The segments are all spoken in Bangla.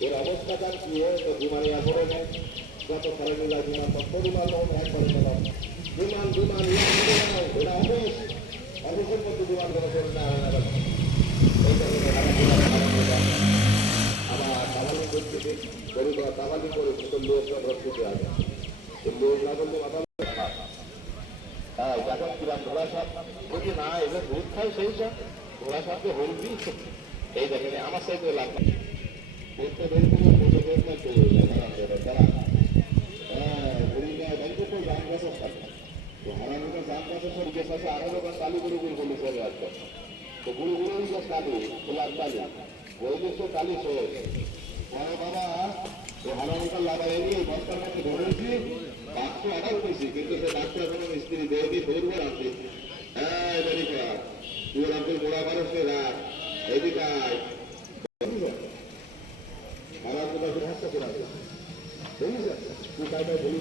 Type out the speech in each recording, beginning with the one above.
এর অবস্থাটা কি হয় তো বিমানিয়া করে নেয় যত খরচ যায় বিমান তত বিমান এক করে গেলাম বিমান বিমান করে এটা অফিস অফিসের মধ্যে বিমান করে করে না করে আমার সাথে লাগবে। করে বলে চলে আসবে তো গুরু গুরু গাছ কালু খোলার কালি ওই দেশ তো কালি শেষ পরে বাবা ও হারানোটা লাগাই নিয়ে বস্তার মধ্যে ধরেছি ডাক্তার কিন্তু সে ডাক্তার দিয়ে হ্যাঁ গোড়া মানুষকে রাখ এদিকে আমার কথা শুনে হাসতে করে আসবে বুঝলি তুই কাইটা বলি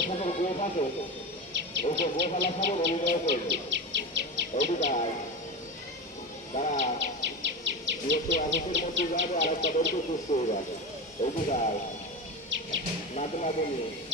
খাবার গো খাতো ওকে গো খালা খাবার অভিনয় করবে আবুকের মধ্যে যাবে আর একটা সুস্থ হয়ে যাবে আয় নাচ না বলি